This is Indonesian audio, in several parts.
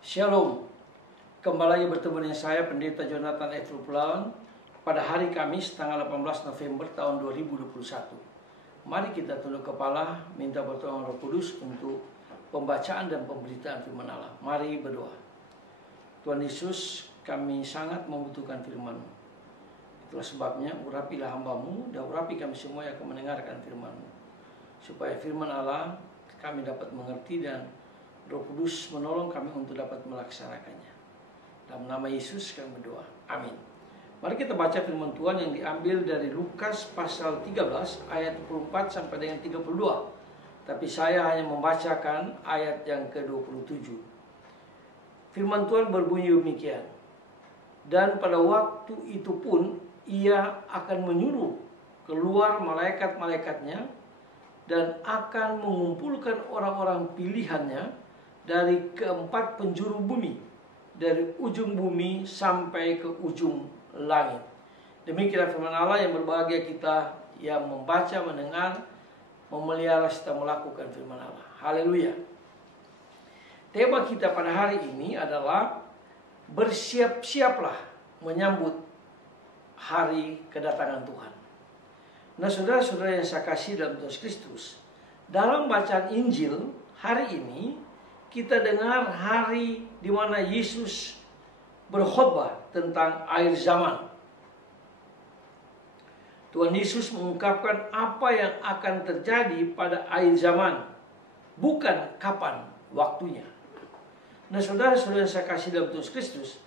Shalom, kembali lagi bertemu dengan saya Pendeta Jonathan F. Lupulawan pada hari Kamis tanggal 18 November tahun 2021. Mari kita tunduk kepala, minta pertolongan Roh Kudus untuk pembacaan dan pemberitaan firman Allah. Mari berdoa. Tuhan Yesus, kami sangat membutuhkan firman-Mu. Itulah sebabnya urapilah hamba-Mu dan urapi kami semua yang akan mendengarkan firman-Mu, supaya firman Allah kami dapat mengerti dan Roh Kudus menolong kami untuk dapat melaksanakannya. Dalam nama Yesus kami berdoa. Amin. Mari kita baca firman Tuhan yang diambil dari Lukas pasal 13 ayat 24 sampai dengan 32. Tapi saya hanya membacakan ayat yang ke-27. Firman Tuhan berbunyi demikian. Dan pada waktu itu pun ia akan menyuruh keluar malaikat-malaikatnya dan akan mengumpulkan orang-orang pilihannya dari keempat penjuru bumi, dari ujung bumi sampai ke ujung langit. Demikianlah firman Allah yang berbahagia kita yang membaca, mendengar, memelihara serta melakukan firman Allah. Haleluya. Tema kita pada hari ini adalah bersiap-siaplah menyambut hari kedatangan Tuhan. Nah, saudara-saudara yang saya kasih dalam Tuhan Kristus, dalam bacaan Injil hari ini kita dengar hari di mana Yesus berkhotbah tentang akhir zaman. Tuhan Yesus mengungkapkan apa yang akan terjadi pada akhir zaman, bukan kapan waktunya. Nah, saudara-saudara yang saya kasih dalam Tuhan Kristus,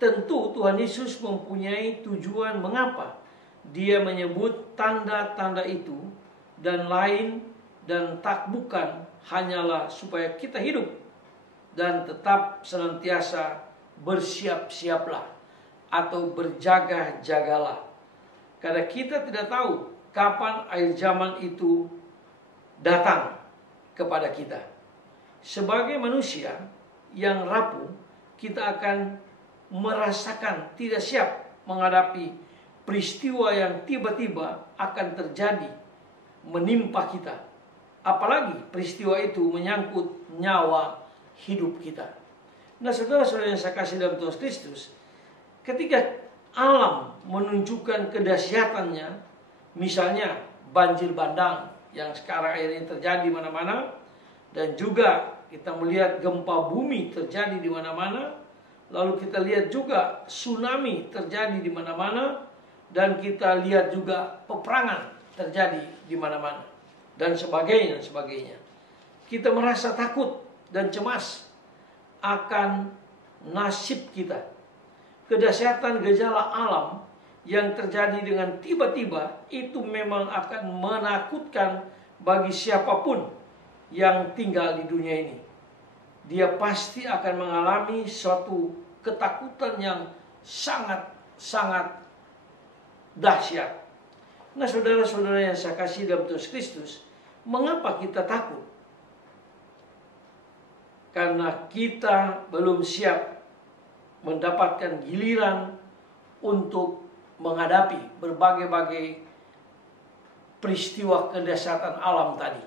tentu Tuhan Yesus mempunyai tujuan mengapa Dia menyebut tanda-tanda itu dan lain dan tak bukan hanyalah supaya kita hidup dan tetap senantiasa bersiap-siaplah atau berjaga-jagalah. Karena kita tidak tahu kapan akhir zaman itu datang kepada kita. Sebagai manusia yang rapuh, kita akan merasakan tidak siap menghadapi peristiwa yang tiba-tiba akan terjadi menimpa kita. Apalagi peristiwa itu menyangkut nyawa hidup kita. Nah, saudara-saudara yang saya kasih dalam Tuhan Kristus, ketika alam menunjukkan kedahsyatannya, misalnya banjir bandang yang sekarang ini terjadi di mana-mana, dan juga kita melihat gempa bumi terjadi di mana-mana, lalu kita lihat juga tsunami terjadi di mana-mana, dan kita lihat juga peperangan terjadi di mana-mana, dan sebagainya, dan sebagainya. Kita merasa takut dan cemas akan nasib kita. Kedahsyatan gejala alam yang terjadi dengan tiba-tiba itu memang akan menakutkan bagi siapapun yang tinggal di dunia ini. Dia pasti akan mengalami suatu ketakutan yang sangat-sangat dahsyat. Nah, saudara-saudara yang saya kasih dalam Tuhan Kristus, mengapa kita takut? Karena kita belum siap mendapatkan giliran untuk menghadapi berbagai-bagai peristiwa kedahsyatan alam tadi.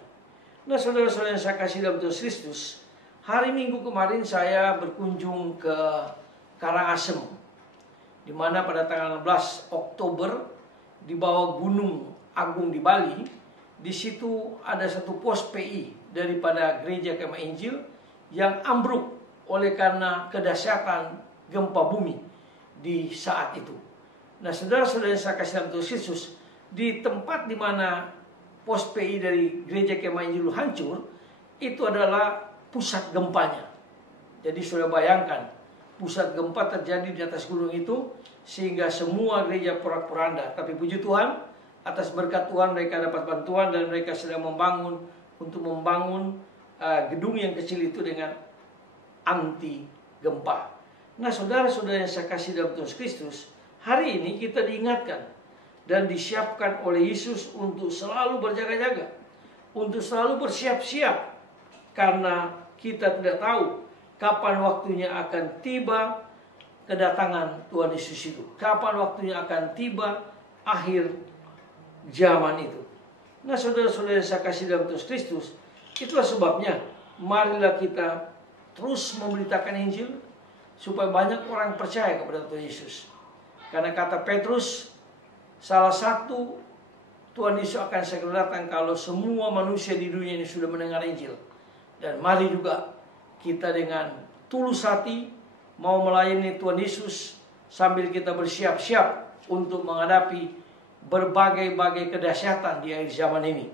Nah, saudara-saudara yang saya kasih dalam Tuhan Kristus, hari Minggu kemarin saya berkunjung ke Karangasem, di mana pada tanggal 16 Oktober di bawah Gunung Agung di Bali, di situ ada satu pos PI daripada Gereja Kemah Injil yang ambruk oleh karena kedahsyatan gempa bumi di saat itu. Nah, saudara-saudara yang saya kasih dalam Tuhan Yesus, di tempat di mana pos PI dari Gereja Kemah Injil hancur, itu adalah pusat gempanya. Jadi saudara bayangkan, pusat gempa terjadi di atas gunung itu, sehingga semua gereja porak-poranda. Tapi puji Tuhan, atas berkat Tuhan mereka dapat bantuan dan mereka sedang membangun gedung yang kecil itu dengan anti gempa. Nah, saudara-saudara yang saya kasih dalam Tuhan Kristus, hari ini kita diingatkan dan disiapkan oleh Yesus untuk selalu berjaga-jaga, untuk selalu bersiap-siap, karena kita tidak tahu kapan waktunya akan tiba kedatangan Tuhan Yesus itu. Kapan waktunya akan tiba akhir zaman itu. Nah, saudara-saudara yang saya kasih dalam Tuhan Kristus, itulah sebabnya marilah kita terus memberitakan Injil supaya banyak orang percaya kepada Tuhan Yesus. Karena kata Petrus, salah satu Tuhan Yesus akan segera datang kalau semua manusia di dunia ini sudah mendengar Injil. Dan mari juga kita dengan tulus hati mau melayani Tuhan Yesus sambil kita bersiap-siap untuk menghadapi berbagai-bagai kedahsyatan di akhir zaman ini.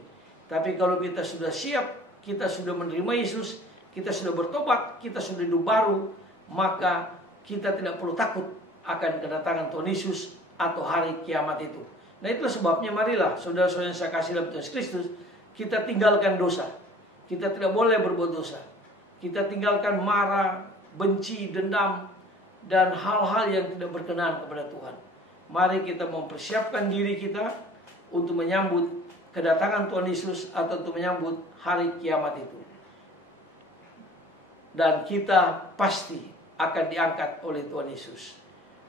Tapi kalau kita sudah siap, kita sudah menerima Yesus, kita sudah bertobat, kita sudah hidup baru, maka kita tidak perlu takut akan kedatangan Tuhan Yesus atau hari kiamat itu. Nah, itulah sebabnya marilah saudara-saudara yang saya kasih dalam Tuhan Kristus, kita tinggalkan dosa. Kita tidak boleh berbuat dosa. Kita tinggalkan marah, benci, dendam, dan hal-hal yang tidak berkenan kepada Tuhan. Mari kita mempersiapkan diri kita untuk menyambut kedatangan Tuhan Yesus atau untuk menyambut hari kiamat itu. Dan kita pasti akan diangkat oleh Tuhan Yesus.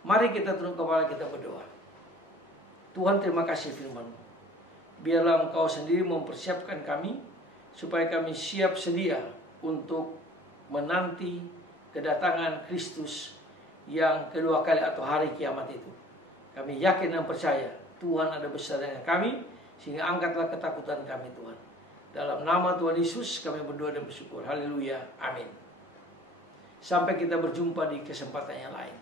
Mari kita tunduk kepala, kita berdoa. Tuhan, terima kasih firman-Mu. Biarlah Engkau sendiri mempersiapkan kami supaya kami siap sedia untuk menanti kedatangan Kristus yang kedua kali atau hari kiamat itu. Kami yakin dan percaya Tuhan ada bersama dengan kami, sehingga angkatlah ketakutan kami, Tuhan. Dalam nama Tuhan Yesus kami berdoa dan bersyukur. Haleluya. Amin. Sampai kita berjumpa di kesempatan yang lain.